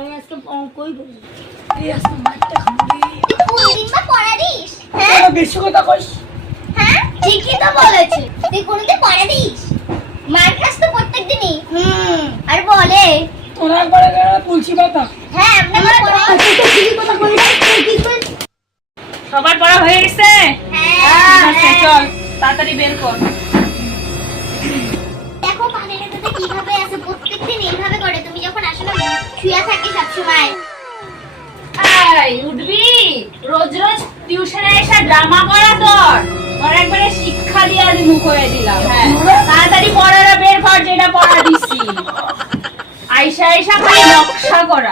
আমি আজকে অঙ্কই করব। এই আজকে মারটা খাবি। তুই কোন দিন বা পড়া দিস? হ্যাঁ বেশি কথা কইস। হ্যাঁ ঠিকই তো বলেছে। তুই কোনদিন পড়া দিস? মার খাস তো প্রত্যেকদিনই। আর বলে তোরা একবার তুলসী পাতা। হ্যাঁ আমরা পড়া তুই তো ঠিকই কথা কইস। তুই কি কইস? সবার পড়া হয়ে গেছে? হ্যাঁ ঠিক আছে, চল তাড়াতাড়ি বের কর। দেখো পানির মধ্যে কিভাবে আছে, প্রত্যেকদিন এইভাবে করে। তুমি যখন আসো না শুয়ে থাকি সবসময়। এই উঠবি? রোজ রোজ টিউশনে এসে ড্রামা করা তোর একবারে শিক্ষা দিয়ে আমি মুখ হয়ে দিলাম। হ্যাঁ তাড়াতাড়ি পড়াটা বের কর, যেটা পড়া দিছি। আইসা আইসা খালি নকশা করা।